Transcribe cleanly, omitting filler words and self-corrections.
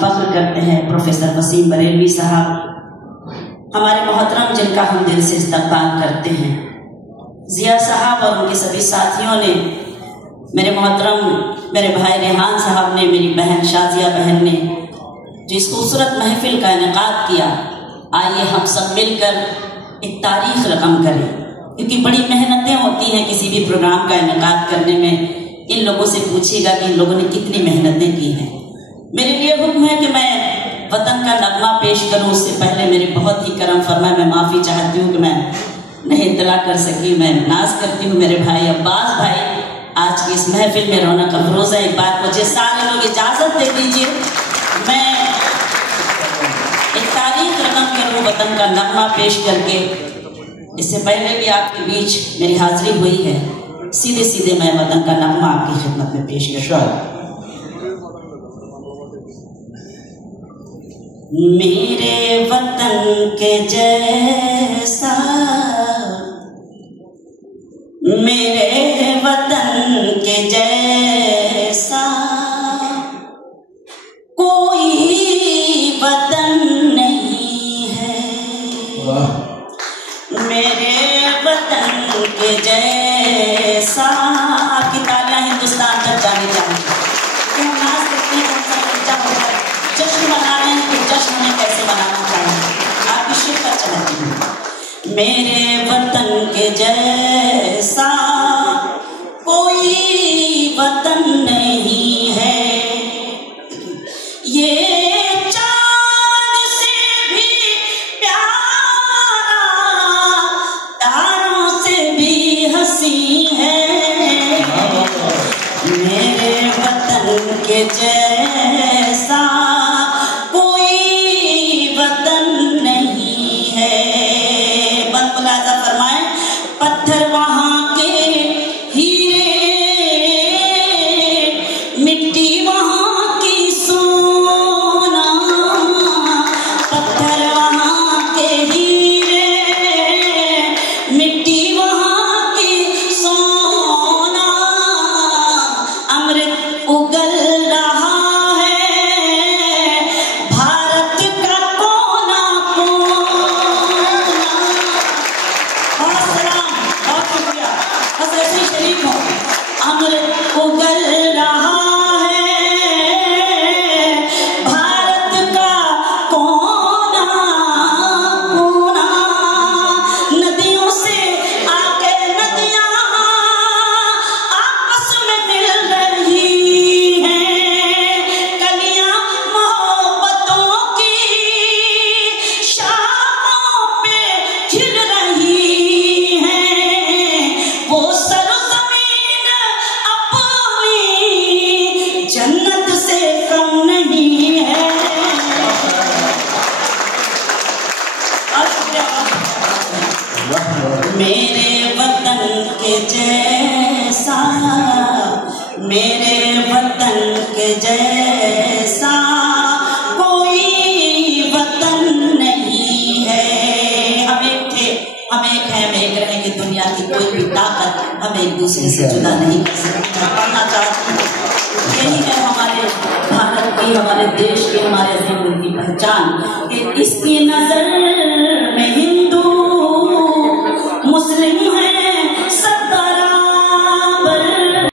फख्र करते हैं प्रोफेसर वसीम बरेलवी साहब, हमारे मोहतरम जिनका हम दिल से इस्तकबाल करते हैं। जिया साहब और उनके सभी साथियों ने, मेरे मोहतरम मेरे भाई रेहान साहब ने, मेरी बहन शाजिया बहन ने जो इस खूबसूरत महफिल का इनेकाद किया। आइए हम सब मिलकर एक तारीख रकम करें, क्योंकि बड़ी मेहनतें होती हैं किसी भी प्रोग्राम का इनेकाद करने में। इन लोगों से पूछिएगा कि इन लोगों ने कितनी मेहनतें की हैं। मेरे लिए हुक्म है कि मैं वतन का नगमा पेश करूं, उससे पहले मेरे बहुत ही करम फरमा, मैं माफ़ी चाहती हूँ कि मैं नहीं इतला कर सकी। मैं नाज करती हूँ मेरे भाई अब्बास भाई, आज की इस महफिल में रौनक अफरोज़ है। एक बार मुझे सारे लोग इजाज़त दे दीजिए, मैं एक तारीख रकम करूँ वतन का नगमा पेश करके। इससे पहले भी आपके बीच मेरी हाजिरी हुई है, सीधे सीधे मैं वतन का नगमा आपकी खिदमत में पेश करता हूँ। मेरे वतन के जैसा, मेरे वतन के जैसा कोई वतन नहीं है। मेरे वतन के जैसा, आपकी तालियां हिंदुस्तान तक जानी चाहिए। क्या नाज करते हैं, जश्न मना रहे हैं, तो जश्न में कैसे मनाना चाहिए, आपकी शिरकत चाहती हूँ। मेरे वतन के जैसा कोई वतन नहीं है, ये चांद से भी प्यारा, तारों से भी हंसी है। मेरे वतन के जैसा कोई वतन नहीं है। बन मुलाजा फरमाए, पत्थर वहाँ के हीरे, मिट्टी वहाँ की सोना, पत्थर वहाँ के हीरे, मिट्टी वहाँ की सोना, अमृत उगल रहा है भारत का कोना कोना। बहुत सलाम, बहुत शुक्रिया, बस ऐसे ही शरीक हो। अमृत उगल रहा है भारत का कोना कोना, नदियों से आके नदियाँ आपस में मिल रही हैं, कलियाँ मोहब्बतों की शाखों पे खिल रही हैं। वो सरज़मीन अपनी जन्नत से कम नहीं है। मेरे वतन के जैसा, मेरे वतन के जैसा कोई वतन नहीं है। हम एक थे, हम एक हैं, हम एक रहेंगे। दुनिया की कोई भी ताकत हमें एक दूसरे से जुदा नहीं कर सकती। मैं पढ़ना चाहती हूँ, यही है हमारे भारत की, हमारे देश की, हमारे अजीम की पहचान कि इसकी नजर